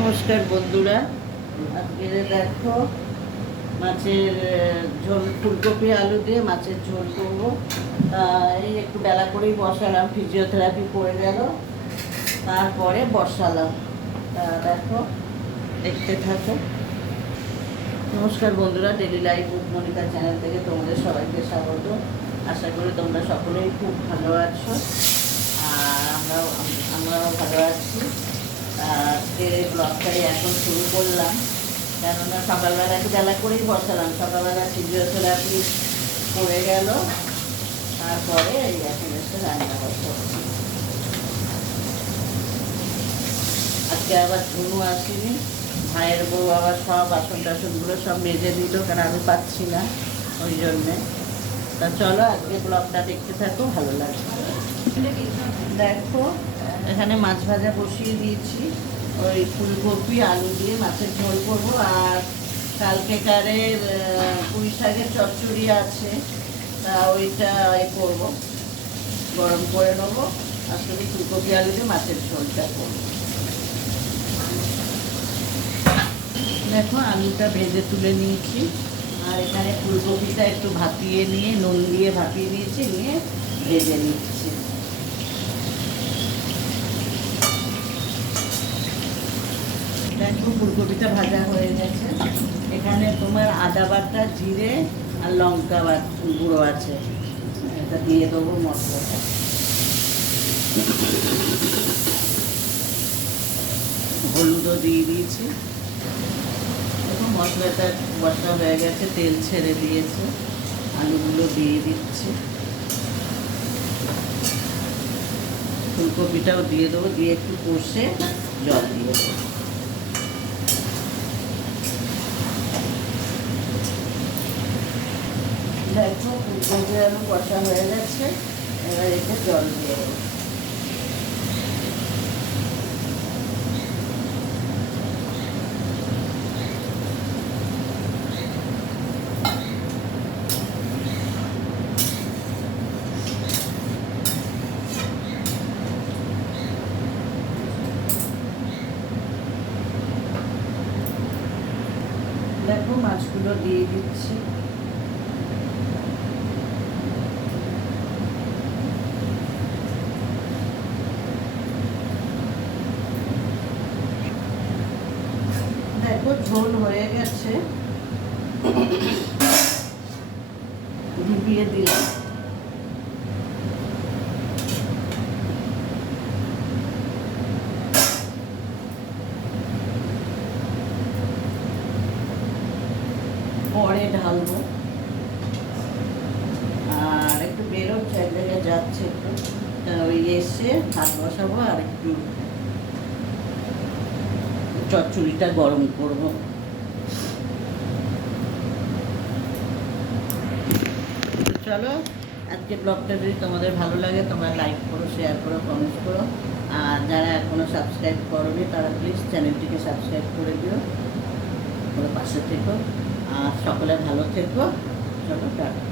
নমস্কার বন্ধুরা, আজকে দেখো মাছের ঝোল, ফুলকপি আলু দিয়ে মাছের ঝোল করবো। এই একটু বেলা করেই বসালাম, ফিজিওথেরাপি পড়ে গেল, তারপরে বসালাম। দেখো, দেখতে থাকো। নমস্কার বন্ধুরা, daily life with Monika channel থেকে তোমাদের সবাইকে স্বাগত। আশা করি তোমরা সকলেই খুব ভালো আছো, আর আমরাও ভালো আছি। আজকে ব্লগটাই এখন শুরু করলাম, কেননা সকালবেলা একটু বেলা করেই বসালাম। সকালবেলা ফিজিওথেরাপি করে গেল, তারপরে এই এখন এসে রান্না বসাচ্ছি। আজকে আবার ঝুনু আসেনি, ভাইয়ের বউ আবার সব বাসন টাসনগুলো সব মেজে দিল, কারণ আমি পাচ্ছি না, ওই জন্যে। তা চলো আজকে ব্লগটা দেখতে থাকো, ভালো লাগবে। দেখো, এখানে মাছ ভাজা বসিয়ে দিয়েছি, ওই ফুলকপি আলু দিয়ে মাছের ঝোল করবো। আর কালকেকারে পুঁই শাকের চচ্চড়ি আছে, তা ওইটা করবো, গরম করে নেবো। আসলে ফুলকপি আলু দিয়ে মাছের ঝোলটা করবো। দেখো, আলুটা ভেজে তুলে নিয়েছি, আর এখানে ফুলকপিটা একটু ভাপিয়ে নিয়ে নুন দিয়ে ভাপিয়ে নিয়েছি, নিয়ে ভেজে নিচ্ছি। দেখো, ফুলকপিটা ভাজা হয়ে গেছে। এখানে তোমার আদা বাটা, জিরে আর লঙ্কা গুঁড়ো আছে, এটা দিয়ে দেবো মশলাটা। হলুদও দিয়ে দিয়েছি। দেখো, মশলাটা বসা হয়ে গেছে, তেল ছেড়ে দিয়েছে। আলুগুলো দিয়ে দিচ্ছি, ফুলকপিটাও দিয়ে দেবো, দিয়ে একটু কষে জল দিয়ে দেবো। দেখো, ফুলকপি আলু কষা হয়ে গেছে, এবার এতে জল দিয়ে দেবো। দেখো, মাছগুলো দিয়ে দিচ্ছি। দেখো, ঝোল হয়ে গেছে, ডুবিয়ে দিলাম। পরে ঢালবো, আর একটু বেরোচ্ছে, এক জায়গায় যাচ্ছে একটু, তা ওই এসে ভাত বসাবো, আর একটু চচ্চড়িটা গরম করবো। চলো, আজকে ব্লগটা যদি তোমাদের ভালো লাগে, তোমরা লাইক করো, শেয়ার করো, কমেন্ট করো। আর যারা এখনও সাবস্ক্রাইব করোনি, তারা প্লিজ চ্যানেলটিকে সাবস্ক্রাইব করে দিও, ওরা পাশে থেকো। আর সকলে ভালো থেকো। চলো, টাটা।